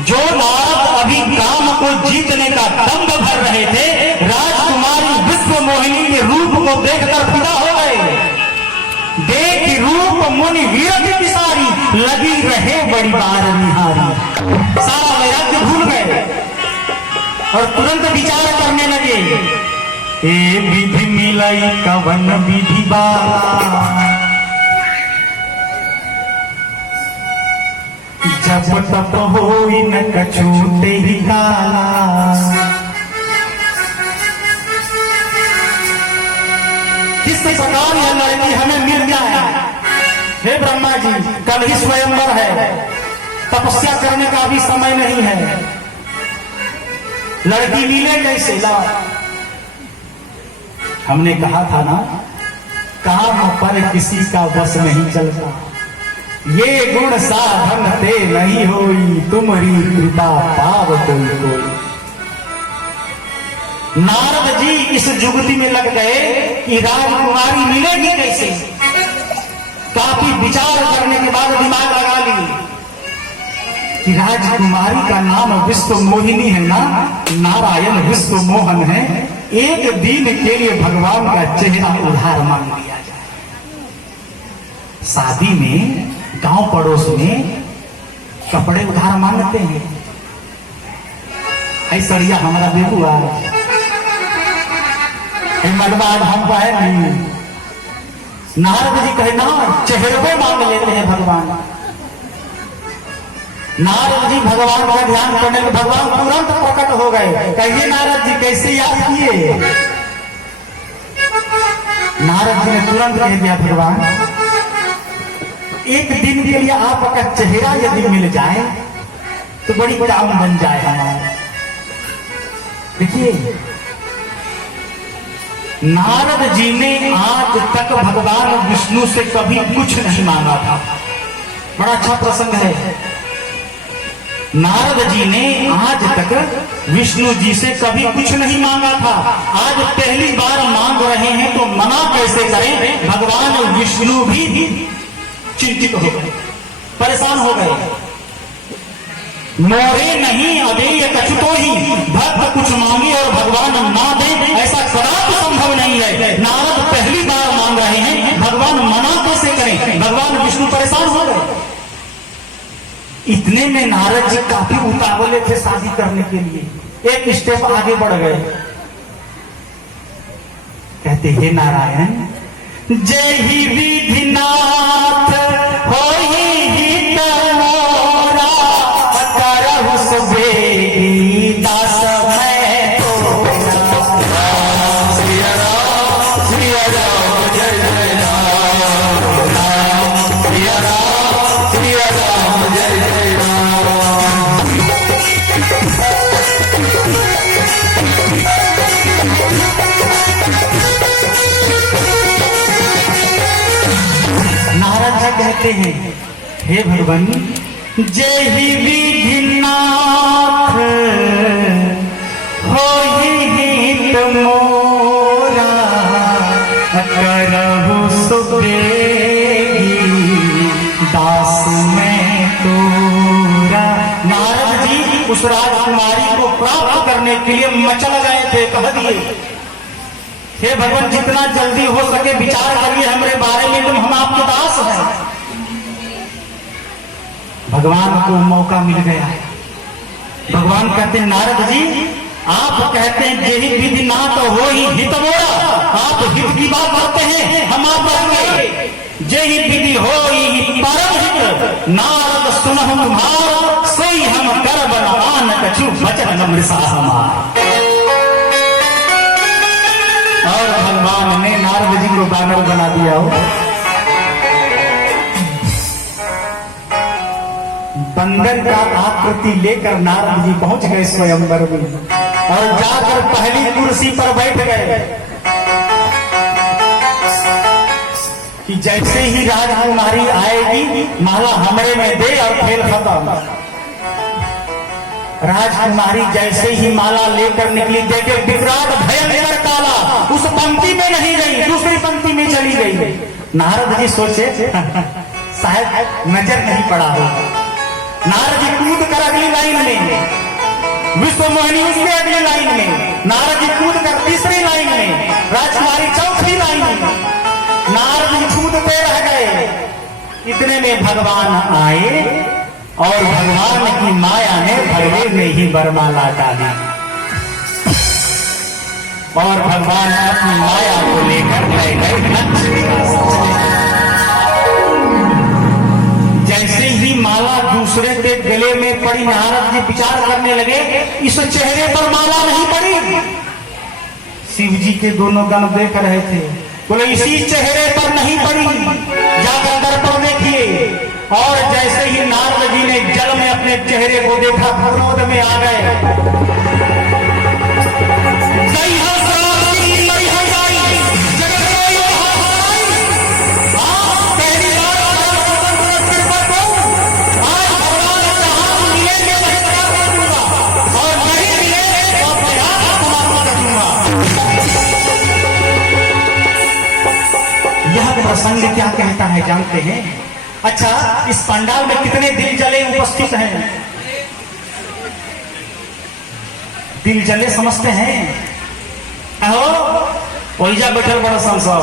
जो नारद अभी काम को जीतने का दंभ भर रहे थे, राजकुमारी विश्व मोहिनी के रूप को देखकर फिदा हो गए। देख रूप मुनि वीरति की सारी, लगी रहे बड़ी बार निहारी। सारा वैराग्य भूल गए और तुरंत विचार करने लगे, ए विधि मिलाई कवन विधि बाला, जब तब होई न कछूते ही काला। किस प्रकार यह लड़की हमें मिल जाए। हे ब्रह्मा जी, कल ही स्वयंवर है, तपस्या करने का भी समय नहीं है, लड़की मिले कैसे? ला, हमने कहा था ना, काम पर किसी का बस नहीं चलता, ये गुण साधन ते नहीं होई, तुम्हारी कृपा पाव कोई कोई। नारद जी इस जुगती में लग गए कि राजकुमारी मिलेगी कैसे। काफी विचार करने के बाद दिमाग लगा लिए कि राजकुमारी का नाम विश्व मोहिनी है ना, नारायण विश्व मोहन है, एक दिन के लिए भगवान का चेहरा उधार मांग लिया जाए। शादी में गांव पड़ोस में कपड़े उधार मांगते हैं। ऐसरिया हमारा बेबू आज मडवाद हम कहे नहीं। नारद जी कहे ना, चेहरे मांग लेते हैं भगवान। नारद जी भगवान का ध्यान करने में भगवान तुरंत प्रकट हो गए। कहिए नारद जी कैसे याद किए? नारद जी ने तुरंत कह दिया, भगवान एक दिन के लिए आपका चेहरा यदि मिल जाए तो बड़ी काम बन जाए हमारा। देखिए, नारद जी ने आज तक भगवान विष्णु से कभी कुछ नहीं मांगा था। बड़ा अच्छा प्रसंग है। नारद जी ने आज तक विष्णु जी से कभी कुछ नहीं मांगा था, आज पहली बार मांग रहे हैं तो मना कैसे करें। भगवान विष्णु भी चिंतित हो गए, परेशान हो गए। मोरे नहीं अदेय कछुतो ही, भक्त कुछ मांगे और भगवान ना दे, ऐसा कदापि संभव नहीं है। नारद पहली बार मांग रहे हैं, भगवान मना कैसे करें। भगवान विष्णु परेशान हो गए। इतने में नारद जी काफी उतावले थे शादी करने के लिए, एक स्टेप आगे बढ़ गए। कहते, हे नारायण, जय ही विधिनाथ होई हित मोरा, करहु सुबेगी दास मैं तोरा। श्री राम जय जय राम, श्री राम जय जय राम। नारद जी कहते हैं, हे भगवान, जय ही विधिनाथ होई हित मोरा, करहु सुबेगी दास मैं तोरा। नारद जी उस राजकुमारी को प्राप्त करने के लिए मचल गए थे। कह दिए, हे भगवान, जितना जल्दी हो सके विचार करिए हमारे बारे में, तुम हम आपके दास हैं। भगवान को मौका मिल गया। भगवान कहते हैं, नारद जी आप कहते हैं जे ही विधि ना तो हो ही हित मोरा, आप हित की बात करते हैं, हम आप करेंगे जे ही विधि हो ही परम हित। नारद सुनहु तुम्हार, सोई हम कर बनवान कछु बचन नमृषा हमार। और भगवान ने नारद जी को बानर बना दिया हो। बंदर का आकृति लेकर नारद जी पहुंच गए स्वयंवर में और जाकर पहली कुर्सी पर बैठ गए कि जैसे ही राजकुमारी आएगी माला हमरे में दे और खेल खत्म। राजकुमारी जैसे ही माला लेकर निकली, देखे विकराट भयंकर काला उस पंक्ति में नहीं गई, दूसरी पंक्ति में चली गई। नारद जी सोचे शायद नजर नहीं पड़ा हो। नारद जी कूद कर अगली लाइन में विश्व मोहिनी उसके अगली लाइन में, नारद जी कूद कर तीसरी लाइन में, राजकुमारी चौथी लाइन में, नारद जी कूदते रह गए। इतने में भगवान आए और भगवान की माया ने भगवे में ही वरमाला डाली और भगवान अपनी माया को लेकर गए। जैसे ही माला दूसरे के गले में पड़ी, नारद जी विचार करने लगे इस चेहरे पर माला नहीं पड़ी। शिव जी के दोनों गण देख रहे थे, बोले इसी चेहरे पर नहीं पड़ी, जाकर दर्पण देखिए। और जैसे ही नारद जी ने जल में अपने चेहरे को देखा, क्रोध में आ गए। प्रसंग क्या कहता है जानते हैं? अच्छा, इस पंडाल में कितने दिल जले उपस्थित हैं? दिल जले समझते हैं? ओइजा बैठल बड़ा संसार